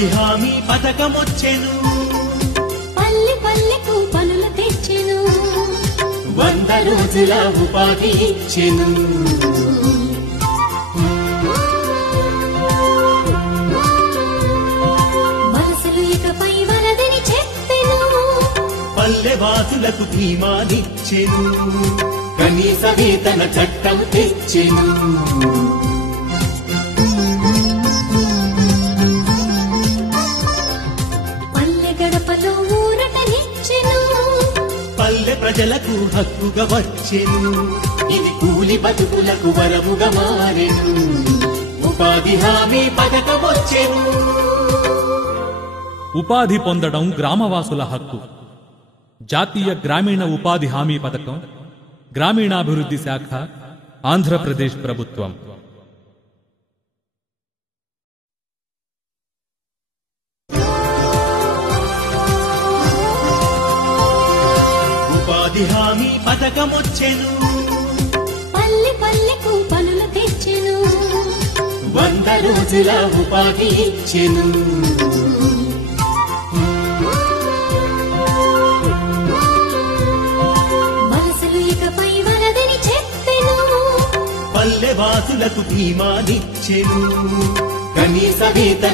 ఉపాధి హామీ పథకమొచ్చెను, పల్లె పల్లెకు పనులు తెచ్చెను, 100 రోజుల ఉపాధి ఇచ్చెను. వలసలు ఇకపై వలదని చెప్పెను, పల్లె వాసులకు ధీమానిచ్చెను, కనీస వేతన చట్టం తెచ్చెను. పల్లె గడపలో ఊరటనిచ్చెను, పల్లె ప్రజలకు హక్కుగా వచ్చెను, ఇది కూలి బతుకులకు వరముగా మారెను. ఉపాధి హామీ పథకమొచ్చెను. ఉపాధి పొందడం గ్రామవాసుల హక్కు. జాతీయ గ్రామీణ ఉపాధి హామీ పథకం, గ్రామీణాభివృద్ధి శాఖ, ఆంధ్రప్రదేశ్ ప్రభుత్వం. ఉపాధి హామీ పథకమొచ్చెను, పల్లె పల్లెకు పనులు తెచ్చెను, 100 రోజుల ఉపాధి ఇచ్చెను. వలసలు ఇకపై వలదని చెప్పెను, పల్లె వాసులకు ధీమానిచ్చెను, కనీస వేతన